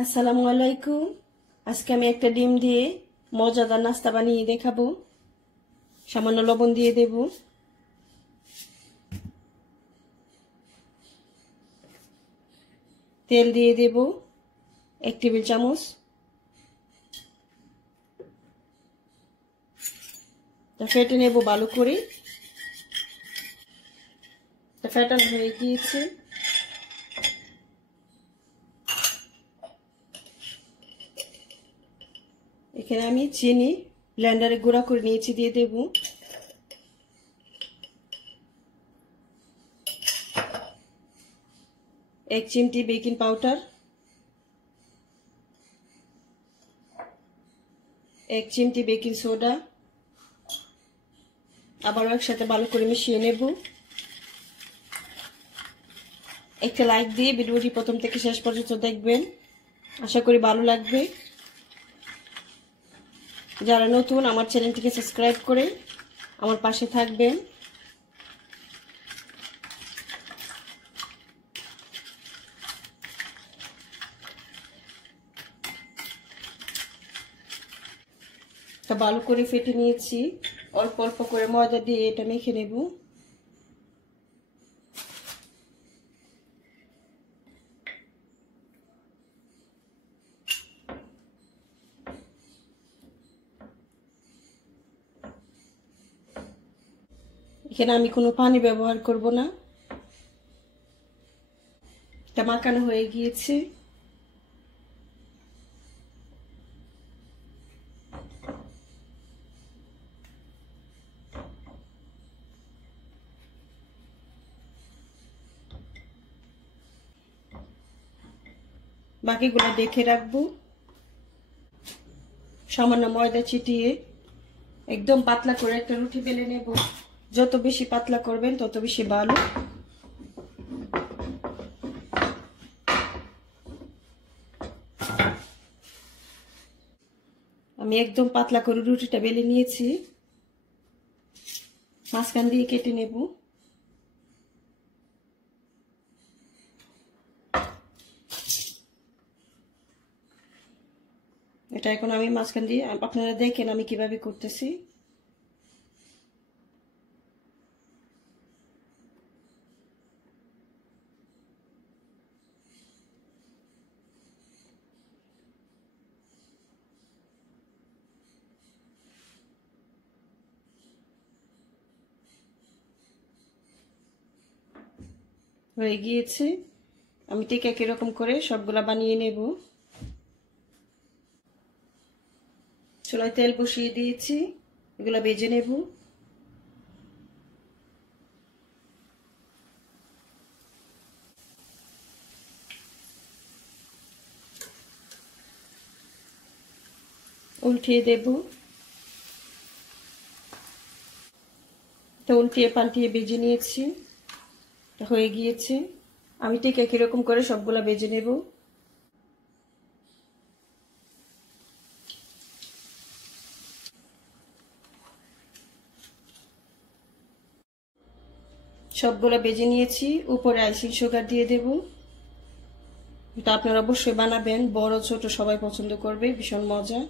আসসালামু আলাইকুম। আজকে আমি একটা ডিম দিয়ে মজাদার নাস্তা বানিয়ে দেখাবো। সামান্য লবণ দিয়ে দেব, তেল দিয়ে দেব 1 টেবিল চামচ। ফেটে নেব ভালো করে। ফেটানো হয়ে গিয়েছে। এখানে আমি চিনি ব্লেন্ডারে গুঁড়া করে নিয়েছি, দিয়ে দেব। এক চিমটি বেকিং পাউডার, 1 চিমটি বেকিং সোডা, আবারও একসাথে ভালো করে মিশিয়ে নেব। একটা লাইক দিয়ে ভিডিওটি প্রথম থেকে শেষ পর্যন্ত দেখবেন, আশা করি ভালো লাগবে। যারা নতুন আমার চ্যানেলটিকে সাবস্ক্রাইব করে আমার পাশে থাকবেন। ভালো করে ফেটে নিয়েছি। অল্প অল্প করে ময়দা দিয়ে এটা মেখে নেব। এখানে আমি কোনো পানি ব্যবহার করব না। এটা মাখানো হয়ে গিয়েছে। বাকিগুলো দেখে রাখবো। সামান্য ময়দা ছিটিয়ে একদম পাতলা করে একটা রুটি বেলে নেব। যত বেশি পাতলা করবেন তত বেশি ভালো। আমি একদম পাতলা করে রুটিটা বেলে নিয়েছি। মাঝখান দিয়ে কেটে নেব। এটা এখন আমি মাঝখান দিয়ে, আপনারা দেখেন আমি কিভাবে করতেছি। হয়ে গিয়েছে। আমি ঠিক একই রকম করে সবগুলা বানিয়ে নেব। চুলায় তেল বসিয়ে দিয়েছি, এগুলা ভেজে নেব। উল্টিয়ে দেব। তো উল্টিয়ে পাল্টিয়ে ভেজে নিয়েছি, হয়ে গিয়েছে। আমি ঠিক একই রকম করে সবগুলা ভেজে নেব। সবগুলো ভেজে নিয়েছি। উপরে আইসিং সুগার দিয়ে দেব। এটা আপনারা অবশ্যই বানাবেন, বড় ছোট সবাই পছন্দ করবে, ভীষণ মজা।